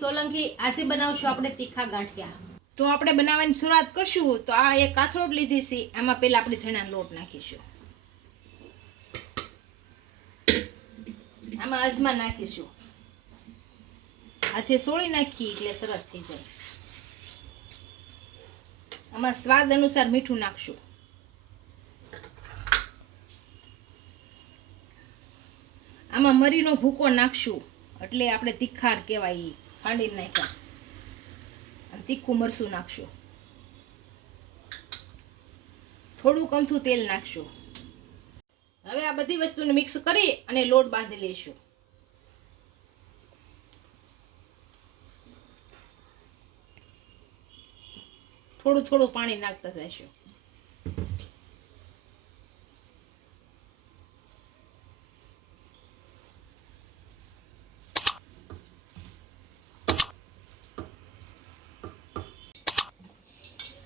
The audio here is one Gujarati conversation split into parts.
સોલંકી। આજે બનાવશું આપણે તીખા ગાંઠિયા। તો આપણે બનાવવાની શરૂઆત કરશું। તો આ એક કાથરોટ લીધી છે, આમાં પહેલા આપણે ચણાનો લોટ નાખીશું, આમાં અજમા નાખીશું, હાથે સોળી નાખી એટલે સરસ થઈ જાય। આમાં સ્વાદ અનુસાર મીઠું નાખશું, આમાં મરીનો ભૂકો નાખશું એટલે આપણે તીખાર કહેવાય, ખાંડી નાખ્યા, અને તીખું મરચું નાખશું, થોડુંક અમથું તેલ નાખશું। હવે આ બધી વસ્તુને મિક્સ કરી અને લોટ બાંધી લઈશું। થોડું થોડું પાણી નાખતા જઈશું।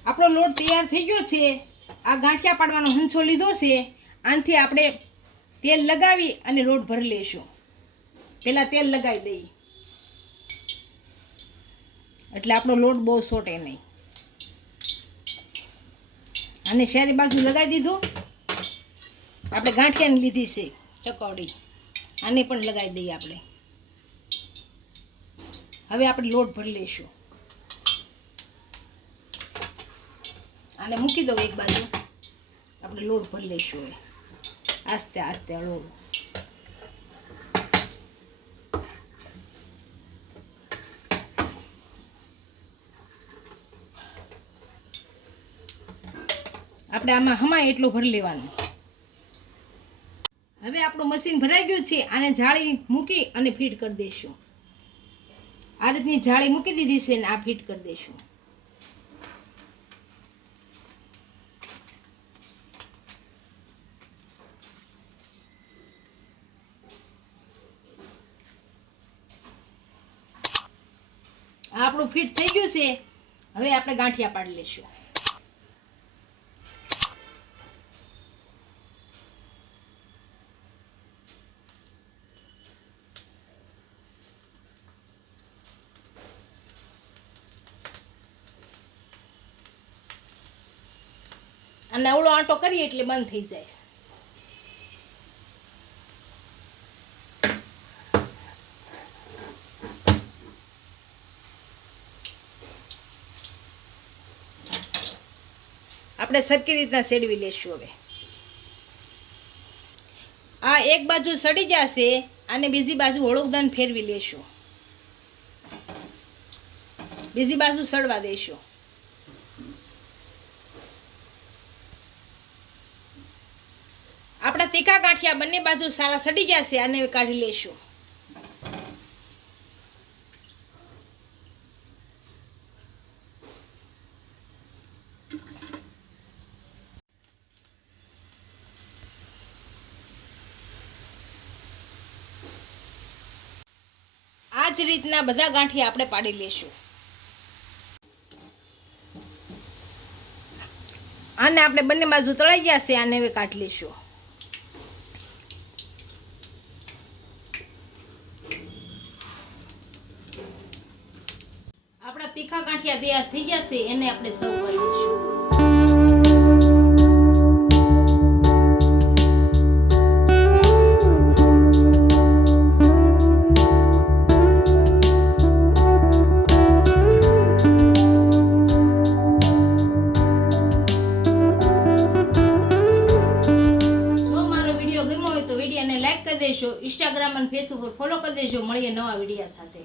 આપણો લોટ તૈયાર થઈ ગયો છે। આ ગાંઠિયા પાડવાનો હંચો લીધો છે, આનાથી આપણે તેલ લગાવી અને લોટ ભરી લઈશું। પહેલા તેલ લગાવી દઈએ એટલે આપણો લોટ બહુ સોટે નહીં। અને ચારે બાજુ લગાવી દીધું। આપણે ગાંઠિયાની લીધી છે ચકવડી, આને પણ લગાવી દઈએ આપણે। હવે આપણે લોટ ભરી લઈશું, આને મૂકી દઉં એક બાજુ, આપણે લોટ ભરી લઈશું। હવે આસ્તે આસ્તે હળવું, આપણે આમાં હમાય એટલું ભરી લેવાનું। હવે આપણું મશીન ભરાઈ ગયું છે, આને જાળી મૂકી અને ફીટ કરી દઈશું। આ રીતની જાળી મૂકી દીધી છે ને આ ફીટ કરી દઈશું। આપણું ફીટ થઈ ગયું છે। હવે આપણે ગાંઠિયા પાડી લઈશું। અને અવળો આંટો કરીએ એટલે બંધ થઈ જાય। આપણે સરખી રીતના સેડવી લેશું। હવે આ એક બાજુ સડી જશે, અને બીજી બાજુ હળવદાન ફેરવી લેશું, બીજી બાજુ સડવા દઈશું। આપણા તીખા ગાંઠિયા બંને બાજુ સારા સડી જશે, અને કાઢી લેશું। આ જ રીતના બધા ગાંઠિયા આપણે પાડી લેશું। આને આપણે બંને બાજુ તળાઈ ગયા છે, આને હવે કાઢી લેશું। આપણા તીખા ગાંઠિયા તૈયાર થઈ ગયા છે, એને આપણે સર્વ કરી લઈશું। લાઈક કરી દેજો, ઇન્સ્ટાગ્રામ અને ફેસબુક પર ફોલો કરી દેજો। મળીએ નવા વિડીયો સાથે।